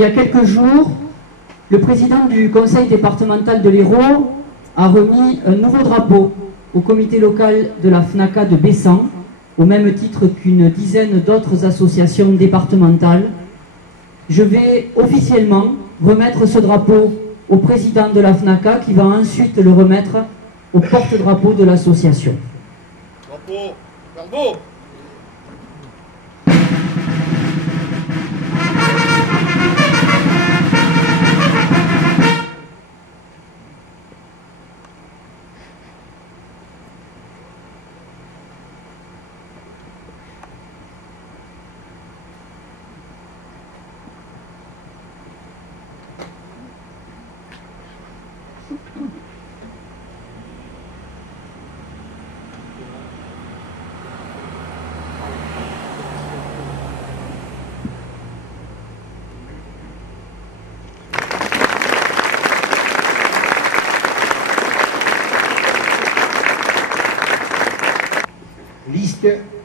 y a quelques jours, le président du conseil départemental de l'Hérault a remis un nouveau drapeau au comité local de la FNACA de Bessan, au même titre qu'une dizaine d'autres associations départementales. Je vais officiellement remettre ce drapeau au président de la FNACA qui va ensuite le remettre au porte-drapeau de l'association. Drapeau, Corbeau.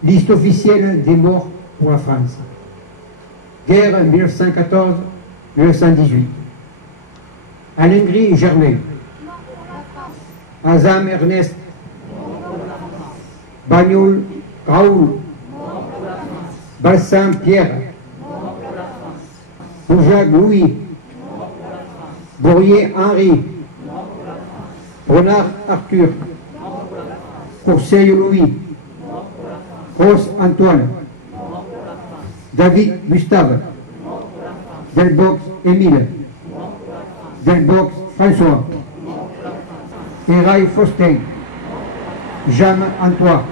Liste officielle des morts pour la France. Guerre 1914-1918. Alain Germain. Azam Ernest. Bagnol Raoul. Balsam Pierre. Boujac Louis. Bourrier Henri. Renard Arthur. Courseille Louis. Ross Antoine. David Gustave. Delbox Émile. Delbox François. Eraille Faustin. Jeanne Antoine.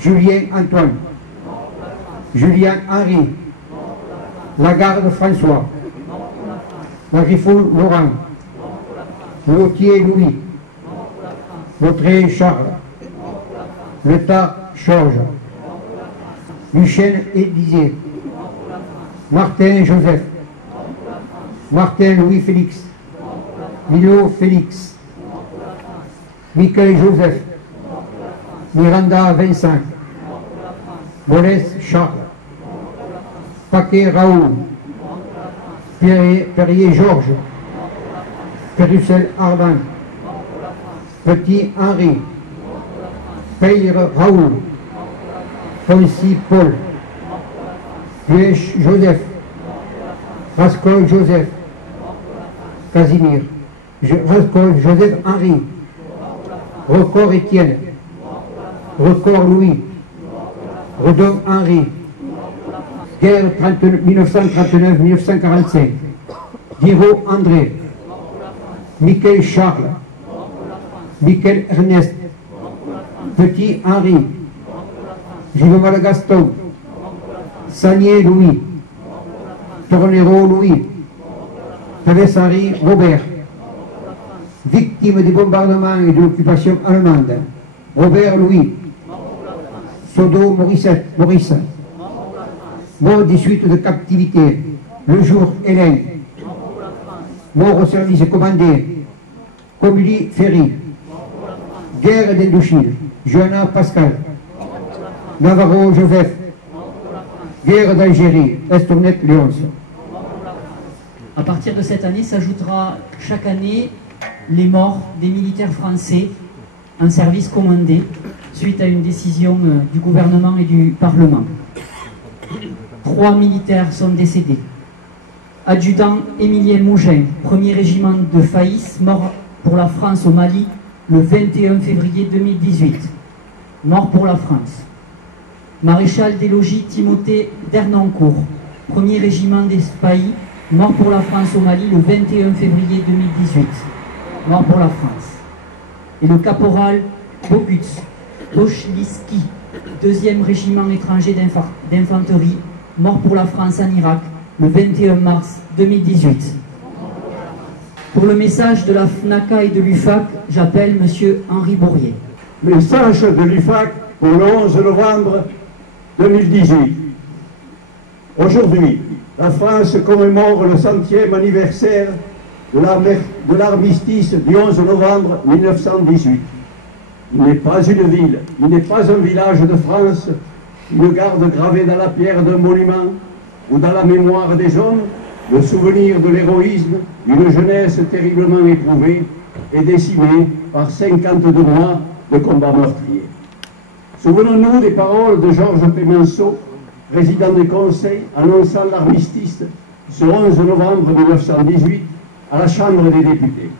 Julien Antoine. Julien Henri. Lagarde François. Lagrifoul Laurent. Lautier Louis. Lautré Charles. Letard Georges. Michel Élisée. Martin Joseph. Martin Louis Félix. Milo Félix. Michael Joseph. Miranda Vincent. Molès Charles. Paquet Raoul. Perrier Georges. Perussel Armand. Petit Henri. Peyre Raoul. Fonsi Paul. Huech Joseph. Rascol Joseph. Casimir. Rascol Joseph Henri. Record Étienne. Record Louis. Redon Henri. Guerre 1939-1945. Diro André. Michael Charles. Michael Ernest. Petit Henri. Gilles Gaston. Sagnier Louis. Tornero Louis. Tavès Henri Robert. Victime des bombardements et de l'occupation allemande. Robert Louis. Sodo Maurice. Mort des suites de captivité. Le jour Hélène. Mort au service commandé. Comilly Ferry. Guerre d'Indochine. Johanna Pascal. Navarro Joseph. Guerre d'Algérie. Estornette Léonce. À partir de cette année s'ajoutera chaque année les morts des militaires français en service commandé suite à une décision du gouvernement et du Parlement. 3 militaires sont décédés. Adjudant Émilien Mougin, 1er régiment de Faïs, mort pour la France au Mali le 21 février 2018. Mort pour la France. Maréchal des logis Timothée Dernancourt, 1er régiment des Spahis, mort pour la France au Mali le 21 février 2018. Mort pour la France. Et le caporal Boguts Bochliski, 2e régiment étranger d'infanterie, mort pour la France en Irak le 21 mars 2018. Pour le message de la FNACA et de l'UFAC, j'appelle M. Henri Bourrier. Message de l'UFAC pour le 11 novembre 2018. Aujourd'hui, la France commémore le 100e anniversaire de l'armistice du 11 novembre 1918. Il n'est pas une ville, il n'est pas un village de France, une garde gravée dans la pierre d'un monument ou dans la mémoire des hommes le souvenir de l'héroïsme d'une jeunesse terriblement éprouvée et décimée par 52 mois de combats meurtriers. Souvenons-nous des paroles de Georges Clemenceau, président du Conseil, annonçant l'armistice ce 11 novembre 1918 à la Chambre des députés.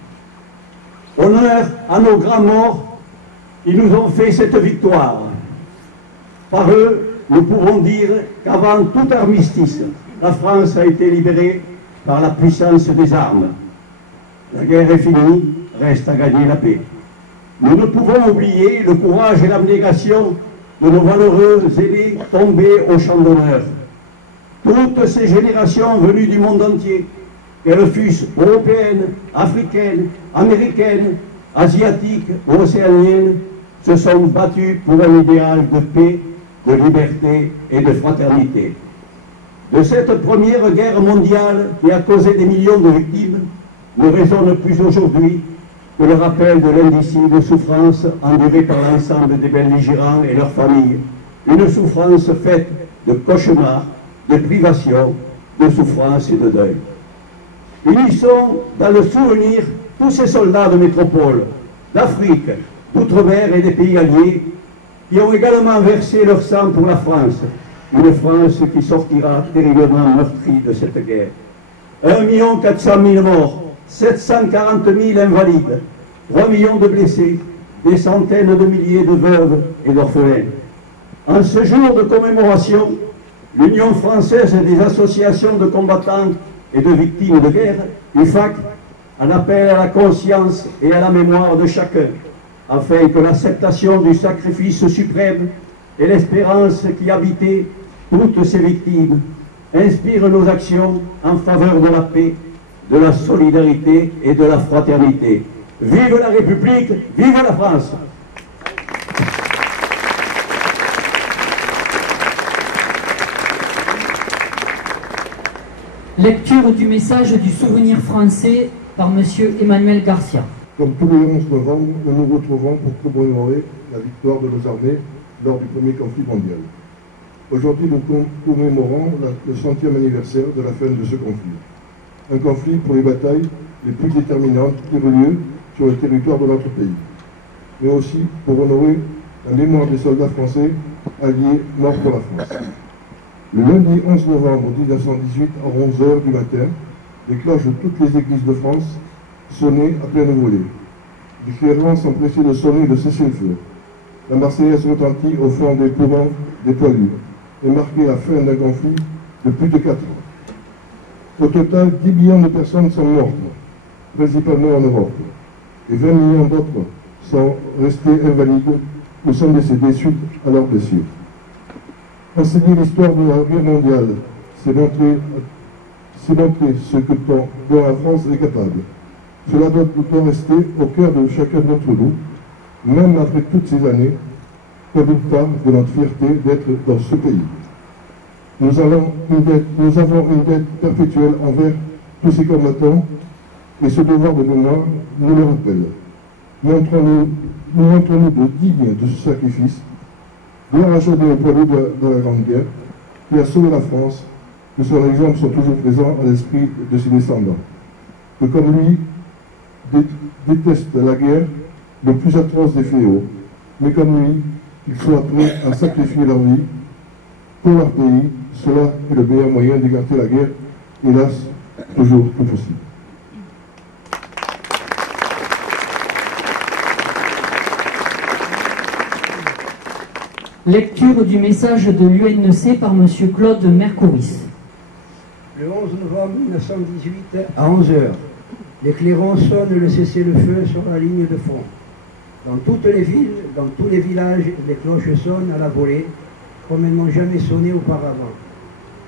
Honneur à nos grands morts, ils nous ont fait cette victoire. Par eux, nous pouvons dire qu'avant tout armistice, la France a été libérée par la puissance des armes. La guerre est finie, reste à gagner la paix. Nous ne pouvons oublier le courage et l'abnégation de nos valeureux aînés tombés au champ d'honneur. Toutes ces générations venues du monde entier, qu'elles fussent européennes, africaines, américaines, asiatiques ou océaniennes, se sont battues pour un idéal de paix, de liberté et de fraternité. De cette première guerre mondiale qui a causé des millions de victimes, ne résonne plus aujourd'hui que le rappel de l'indicible souffrance endurée par l'ensemble des belligérants et leurs familles. Une souffrance faite de cauchemars, de privations, de souffrances et de deuil. Unissons dans le souvenir tous ces soldats de métropole, d'Afrique, d'outre-mer et des pays alliés qui ont également versé leur sang pour la France, une France qui sortira terriblement meurtrie de cette guerre. 1 400 000 morts, 740 000 invalides, 3 millions de blessés, des centaines de milliers de veuves et d'orphelins. En ce jour de commémoration, l'Union française des associations de combattants et de victimes de guerre, UFAC, en appelle à la conscience et à la mémoire de chacun, afin que l'acceptation du sacrifice suprême et l'espérance qui habitait toutes ces victimes inspirent nos actions en faveur de la paix, de la solidarité et de la fraternité. Vive la République, vive la France! Lecture du message du souvenir français par M. Emmanuel Garcia. Comme tous les 11 novembre, nous nous retrouvons pour commémorer la victoire de nos armées lors du premier conflit mondial. Aujourd'hui, nous commémorons le 100e anniversaire de la fin de ce conflit. Un conflit pour les batailles les plus déterminantes qui eurent lieu sur le territoire de notre pays, mais aussi pour honorer la mémoire des soldats français alliés morts pour la France. Le lundi 11 novembre 1918, à 11 h du matin, les cloches de toutes les églises de France sonnaient à pleine volée. Les clairons s'empressaient de sonner le cessez-le-feu. La Marseillaise retentit au fond des poumons des poilus et marquait la fin d'un conflit de plus de 4 ans. Au total, 10 millions de personnes sont mortes, principalement en Europe, et 20 millions d'autres sont restées invalides ou sont décédées suite à leurs blessures. Enseigner l'histoire de la guerre mondiale, c'est montrer ce dont la France est capable. Cela doit rester au cœur de chacun d'entre nous, même après toutes ces années, comme une part de notre fierté d'être dans ce pays. Nous avons une dette perpétuelle envers tous ces combattants, et ce devoir de mémoire nous le rappelle. Montrons-nous de dignes de ce sacrifice. Gloire à Jodé au poilu de la Grande Guerre, qui a sauvé la France, que son exemple soit toujours présent à l'esprit de ses descendants. Que comme lui, détestent la guerre, le plus atroce des fléaux, mais comme lui, qu'ils soient prêts à sacrifier leur vie pour leur pays. Cela est le meilleur moyen d'écarter la guerre, hélas, toujours plus possible. Lecture du message de l'UNEC par M. Claude Mercouris. Le 11 novembre 1918, à 11 h, les clairons sonnent le cessez-le-feu sur la ligne de front. Dans toutes les villes, dans tous les villages, les cloches sonnent à la volée, comme elles n'ont jamais sonné auparavant.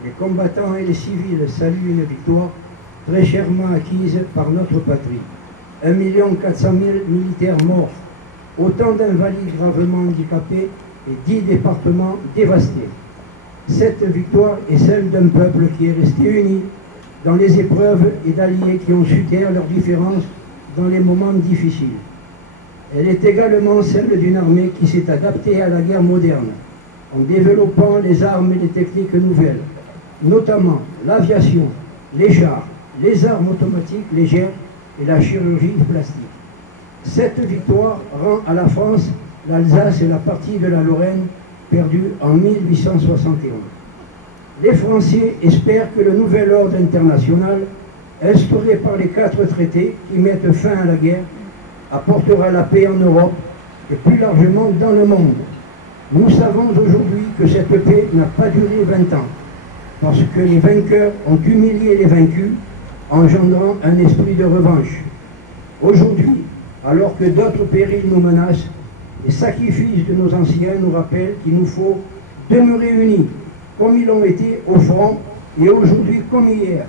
Les combattants et les civils saluent une victoire très chèrement acquise par notre patrie. 1 400 000 militaires morts, autant d'invalides gravement handicapés et 10 départements dévastés. Cette victoire est celle d'un peuple qui est resté uni dans les épreuves et d'alliés qui ont su taire leurs différences dans les moments difficiles. Elle est également celle d'une armée qui s'est adaptée à la guerre moderne, en développant les armes et les techniques nouvelles, notamment l'aviation, les chars, les armes automatiques légères et la chirurgie plastique. Cette victoire rend à la France l'Alsace et la partie de la Lorraine perdue en 1871. Les Français espèrent que le nouvel ordre international, instauré par les 4 traités qui mettent fin à la guerre, apportera la paix en Europe et plus largement dans le monde. Nous savons aujourd'hui que cette paix n'a pas duré 20 ans, parce que les vainqueurs ont humilié les vaincus, engendrant un esprit de revanche. Aujourd'hui, alors que d'autres périls nous menacent, les sacrifices de nos anciens nous rappellent qu'il nous faut demeurer unis, comme ils l'ont été au front et aujourd'hui comme hier,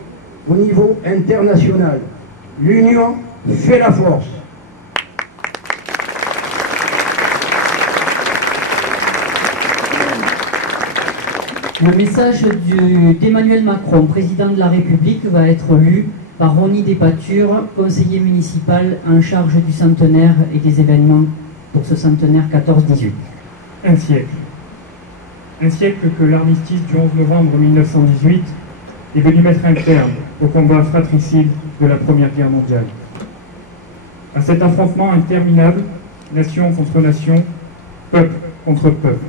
au niveau international. L'union fait la force. Le message d'Emmanuel Macron, président de la République, va être lu par Rony Despature, conseiller municipal en charge du centenaire et des événements pour ce centenaire 14-18. Un siècle. Un siècle que l'armistice du 11 novembre 1918 est venu mettre un terme au combat fratricide de la Première Guerre mondiale. À cet affrontement interminable, nation contre nation, peuple contre peuple,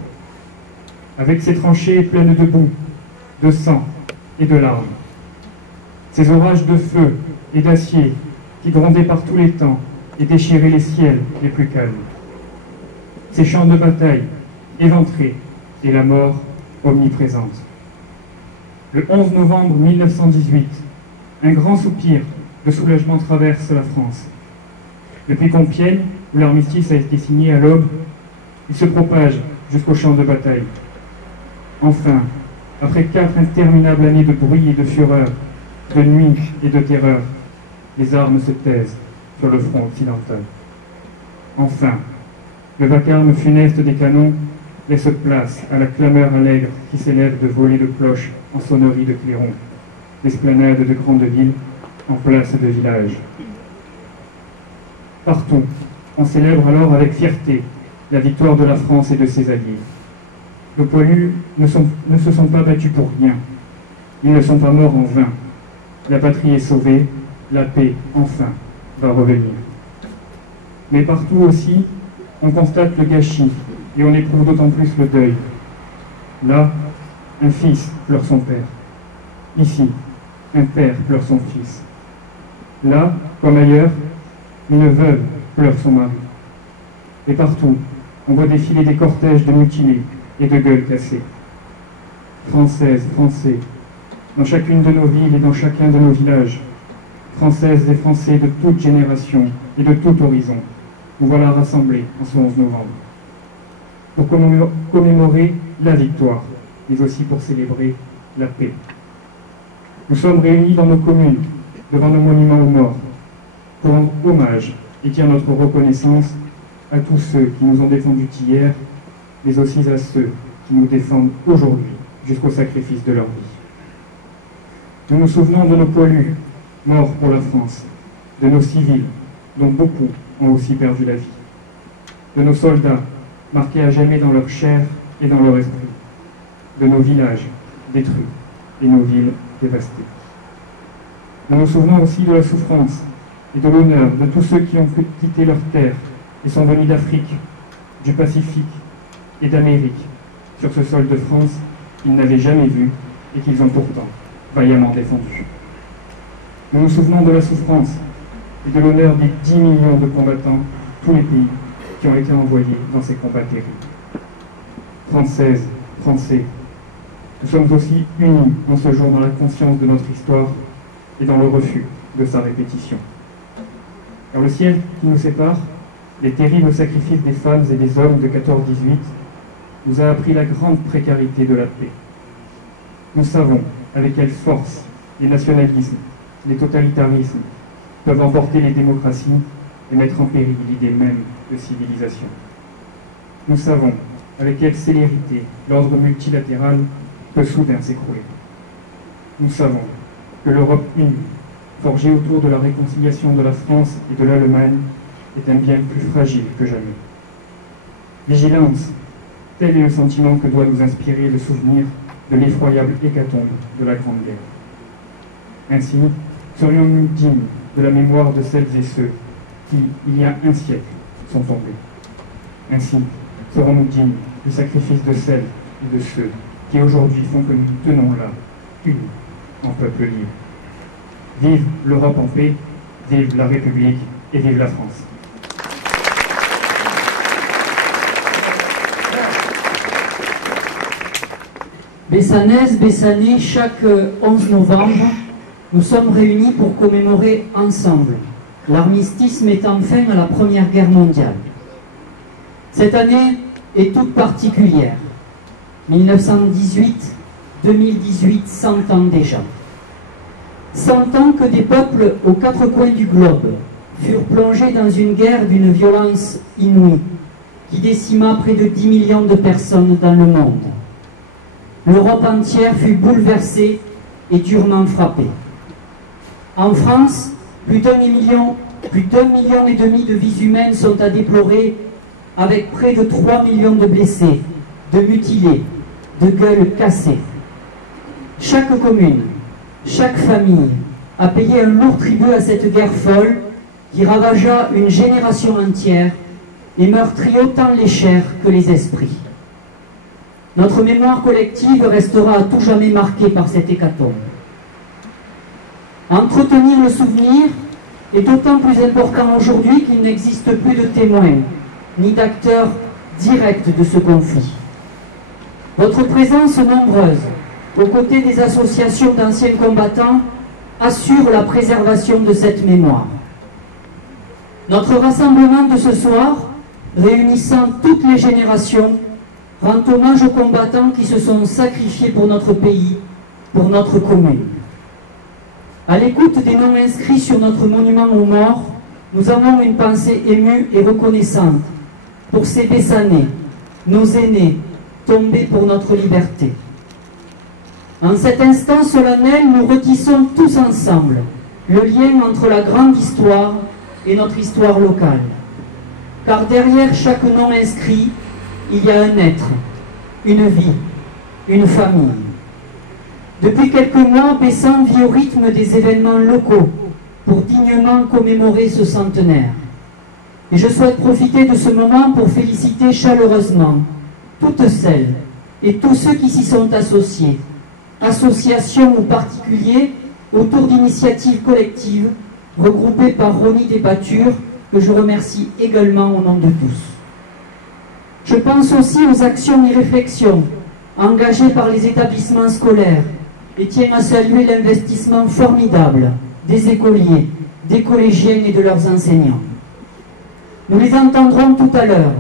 avec ses tranchées pleines de boue, de sang et de larmes, ces orages de feu et d'acier qui grondaient par tous les temps et déchiraient les ciels les plus calmes, ces champs de bataille éventrés et la mort omniprésente. Le 11 novembre 1918, un grand soupir de soulagement traverse la France. Depuis Compiègne, où l'armistice a été signé à l'aube, il se propage jusqu'au champ de bataille. Enfin, après 4 interminables années de bruit et de fureur, de nuit et de terreur, les armes se taisent sur le front occidental. Enfin, le vacarme funeste des canons laisse place à la clameur allègre qui s'élève de volées de cloches en sonnerie de clairons, d'esplanades de grandes villes en places de villages. Partout, on célèbre alors avec fierté la victoire de la France et de ses alliés. Nos poilus ne se sont pas battus pour rien. Ils ne sont pas morts en vain. La patrie est sauvée, la paix, enfin, va revenir. Mais partout aussi, on constate le gâchis et on éprouve d'autant plus le deuil. Là, un fils pleure son père. Ici, un père pleure son fils. Là, comme ailleurs, une veuve pleure son mari. Et partout, on voit défiler des cortèges de mutilés et de gueules cassées. Françaises, Français, dans chacune de nos villes et dans chacun de nos villages, Françaises et Français de toute génération et de tout horizon, nous voilà rassemblés en ce 11 novembre, pour commémorer la victoire, mais aussi pour célébrer la paix. Nous sommes réunis dans nos communes, devant nos monuments aux morts, pour rendre hommage et dire notre reconnaissance à tous ceux qui nous ont défendus hier, mais aussi à ceux qui nous défendent aujourd'hui jusqu'au sacrifice de leur vie. Nous nous souvenons de nos poilus, morts pour la France, de nos civils, dont beaucoup ont aussi perdu la vie, de nos soldats, marqués à jamais dans leur chair et dans leur esprit, de nos villages détruits et nos villes dévastées. Nous nous souvenons aussi de la souffrance et de l'honneur de tous ceux qui ont quitté leur terre et sont venus d'Afrique, du Pacifique et d'Amérique, sur ce sol de France qu'ils n'avaient jamais vu et qu'ils ont pourtant vaillamment défendu. Nous nous souvenons de la souffrance et de l'honneur des 10 millions de combattants, tous les pays, qui ont été envoyés dans ces combats terribles. Françaises, Français, nous sommes aussi unis en ce jour dans la conscience de notre histoire et dans le refus de sa répétition. Car le ciel qui nous sépare, les terribles sacrifices des femmes et des hommes de 14-18, nous a appris la grande précarité de la paix. Nous savons avec quelle force les nationalismes, les totalitarismes peuvent emporter les démocraties et mettre en péril l'idée même de civilisation. Nous savons avec quelle célérité l'ordre multilatéral peut soudain s'écrouler. Nous savons que l'Europe unie, forgée autour de la réconciliation de la France et de l'Allemagne, est un bien plus fragile que jamais. Vigilance, tel est le sentiment que doit nous inspirer le souvenir de l'effroyable hécatombe de la Grande Guerre. Ainsi, serions-nous dignes de la mémoire de celles et ceux qui, il y a un siècle, sont tombés. Ainsi, serons-nous dignes du sacrifice de celles et de ceux qui aujourd'hui font que nous nous tenons là, unis, en peuple libre. Vive l'Europe en paix, vive la République et vive la France. Bessanaises, Bessanais, chaque 11 novembre, nous sommes réunis pour commémorer ensemble l'armistice mettant fin à la Première Guerre mondiale. Cette année est toute particulière. 1918, 2018, 100 ans déjà. 100 ans que des peuples aux quatre coins du globe furent plongés dans une guerre d'une violence inouïe qui décima près de 10 millions de personnes dans le monde. L'Europe entière fut bouleversée et durement frappée. En France, plus d'un million et demi de vies humaines sont à déplorer, avec près de 3 millions de blessés, de mutilés, de gueules cassées. Chaque commune, chaque famille a payé un lourd tribut à cette guerre folle qui ravagea une génération entière et meurtrit autant les chairs que les esprits. Notre mémoire collective restera à tout jamais marquée par cette hécatombe. Entretenir le souvenir est d'autant plus important aujourd'hui qu'il n'existe plus de témoins ni d'acteurs directs de ce conflit. Votre présence nombreuse, aux côtés des associations d'anciens combattants, assure la préservation de cette mémoire. Notre rassemblement de ce soir, réunissant toutes les générations, rend hommage aux combattants qui se sont sacrifiés pour notre pays, pour notre commune. À l'écoute des noms inscrits sur notre monument aux morts, nous avons une pensée émue et reconnaissante pour ces Bessanais, nos aînés, tombés pour notre liberté. En cet instant solennel, nous retissons tous ensemble le lien entre la grande histoire et notre histoire locale. Car derrière chaque nom inscrit, il y a un être, une vie, une famille. Depuis quelques mois, Bessan vit au rythme des événements locaux pour dignement commémorer ce centenaire. Et je souhaite profiter de ce moment pour féliciter chaleureusement toutes celles et tous ceux qui s'y sont associés, associations ou particuliers, autour d'initiatives collectives regroupées par Ronnie Despature, que je remercie également au nom de tous. Je pense aussi aux actions et réflexions engagées par les établissements scolaires et tiens à saluer l'investissement formidable des écoliers, des collégiens et de leurs enseignants. Nous les entendrons tout à l'heure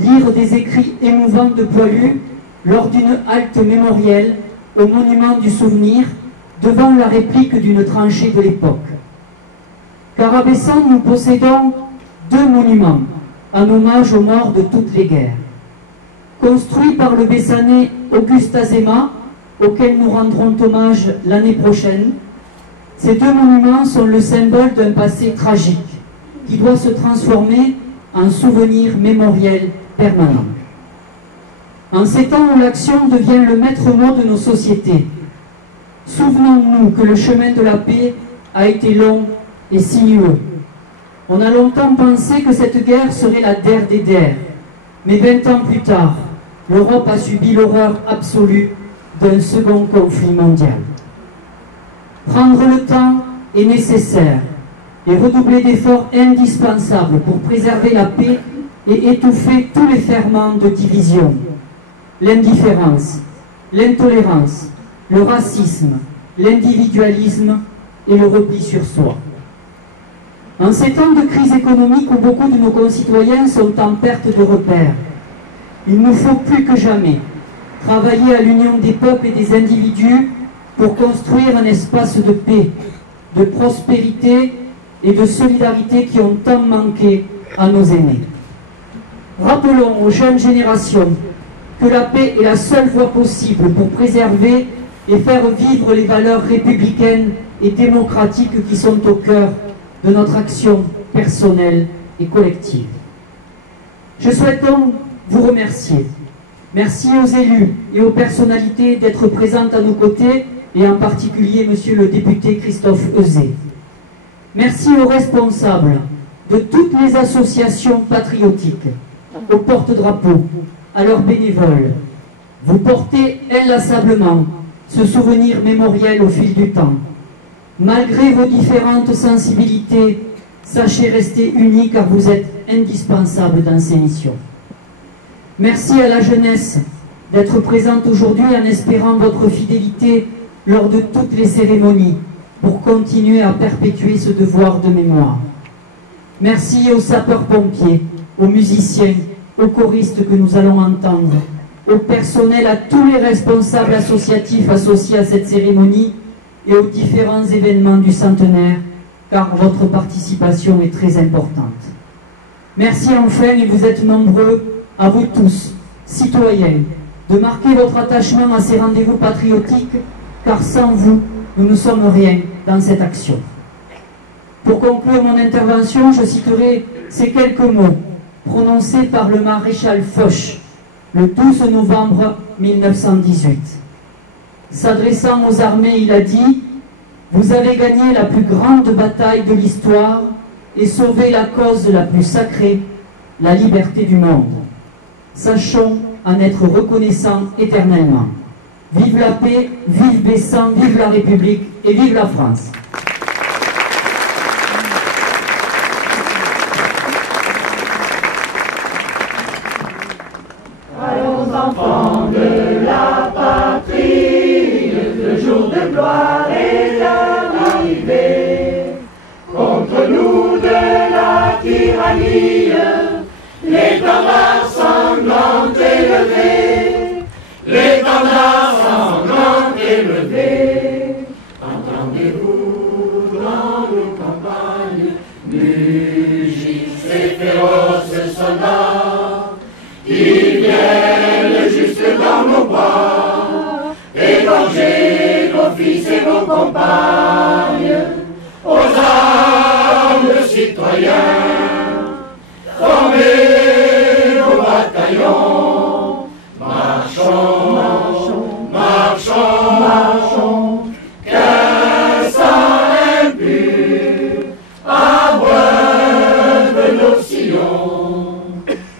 lire des écrits émouvants de Poilu lors d'une halte mémorielle au monument du souvenir devant la réplique d'une tranchée de l'époque. Car à Bessan, nous possédons deux monuments en hommage aux morts de toutes les guerres. Construits par le Bessanais Auguste Azéma, auquel nous rendrons hommage l'année prochaine, ces deux monuments sont le symbole d'un passé tragique qui doit se transformer en souvenir mémoriel permanent. En ces temps où l'action devient le maître mot de nos sociétés, souvenons-nous que le chemin de la paix a été long et sinueux. On a longtemps pensé que cette guerre serait la der des der, mais 20 ans plus tard, l'Europe a subi l'horreur absolue d'un second conflit mondial. Prendre le temps est nécessaire et redoubler d'efforts indispensables pour préserver la paix et étouffer tous les ferments de division, l'indifférence, l'intolérance, le racisme, l'individualisme et le repli sur soi. En ces temps de crise économique où beaucoup de nos concitoyens sont en perte de repères, il nous faut plus que jamais travailler à l'union des peuples et des individus pour construire un espace de paix, de prospérité et de solidarité qui ont tant manqué à nos aînés. Rappelons aux jeunes générations que la paix est la seule voie possible pour préserver et faire vivre les valeurs républicaines et démocratiques qui sont au cœur de notre action personnelle et collective. Je souhaite donc vous remercier. Merci aux élus et aux personnalités d'être présentes à nos côtés et en particulier Monsieur le député Christophe Euzet. Merci aux responsables de toutes les associations patriotiques, aux porte-drapeaux, à leurs bénévoles. Vous portez inlassablement ce souvenir mémoriel au fil du temps. Malgré vos différentes sensibilités, sachez rester unis car vous êtes indispensables dans ces missions. Merci à la jeunesse d'être présente aujourd'hui en espérant votre fidélité lors de toutes les cérémonies pour continuer à perpétuer ce devoir de mémoire. Merci aux sapeurs-pompiers, aux musiciens, aux choristes que nous allons entendre, au personnel, à tous les responsables associatifs associés à cette cérémonie et aux différents événements du centenaire, car votre participation est très importante. Merci enfin, et vous êtes nombreux, à vous tous, citoyens, de marquer votre attachement à ces rendez-vous patriotiques, car sans vous, nous ne sommes rien dans cette action. Pour conclure mon intervention, je citerai ces quelques mots prononcés par le maréchal Foch le 12 novembre 1918. S'adressant aux armées, il a dit « Vous avez gagné la plus grande bataille de l'histoire et sauvé la cause la plus sacrée, la liberté du monde. Sachons en être reconnaissants éternellement. Vive la paix, vive Bessan, vive la République et vive la France !» Enfants de la patrie, le jour de gloire est arrivé. Contre nous de la tyrannie, l'étendard sanglant élevé, l'étendard sanglant élevé. Entendez-vous dans nos campagnes, mugistes et féroces soldats, qui viennent jusque dans nos bois, égorger nos fils et nos compagnes, aux armes citoyens, formez nos bataillons, marchons, marchons, marchons, marchons, qu'un sang impur abreuve nos sillons.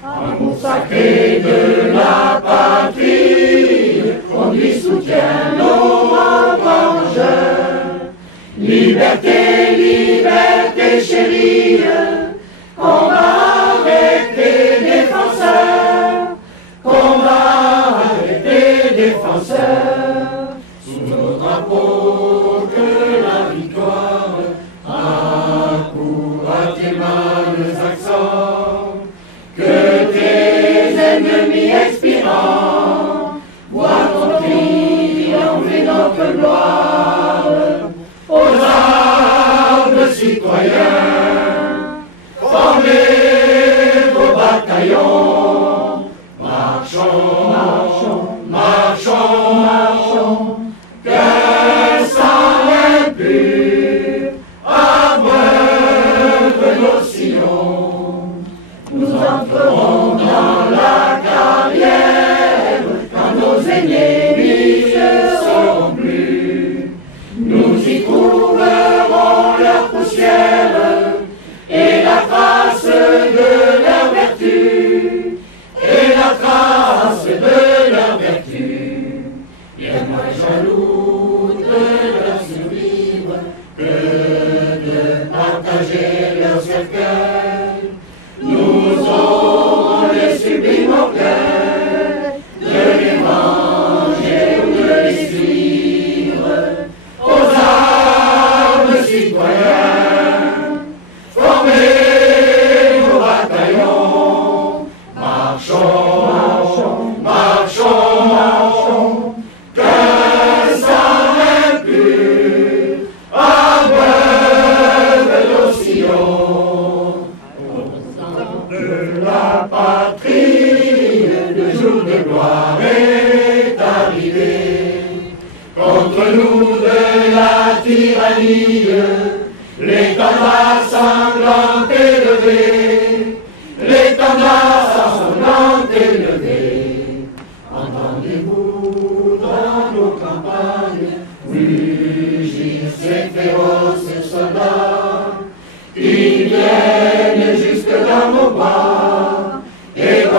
Amour sacré de la patrie, conduit, soutient nos revanches. Liberté, liberté chérie, combat avec tes défenseurs, combat avec tes défenseurs. Sous nos drapeaux que la victoire accourt à tes mâles accents. Que tes ennemis expirants voient ton triomphe et notre gloire. Aux armes citoyens, formez vos bataillons. Marchons, marchons, marchons, marchons, qu'un sang impur abreuve nos sillons. Nous entrerons dans la carrière quand nos ennemis ne seront plus. Nous y trouverons leur poussière et la trace de leur vertu, et la trace de leur vertu. Bien moins jaloux de leur survivre que de partager leur cercueil. Nous aurons les sublimes au cœur de les manger ou de les suivre. Aux armes citoyens, formez vos bataillons. Marchons, marchons, marchons, marchons, qu'un sang impur abreuve nos sillons. De la patrie, le jour de gloire est arrivé. Contre nous de la tyrannie, l'étendard sanglant élevé, l'étendard sanglant élevé. Entendez-vous dans nos campagnes, oui,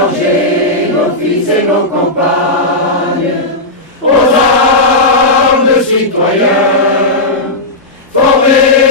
ranger nos fils et nos compagnes aux armes de citoyens, formés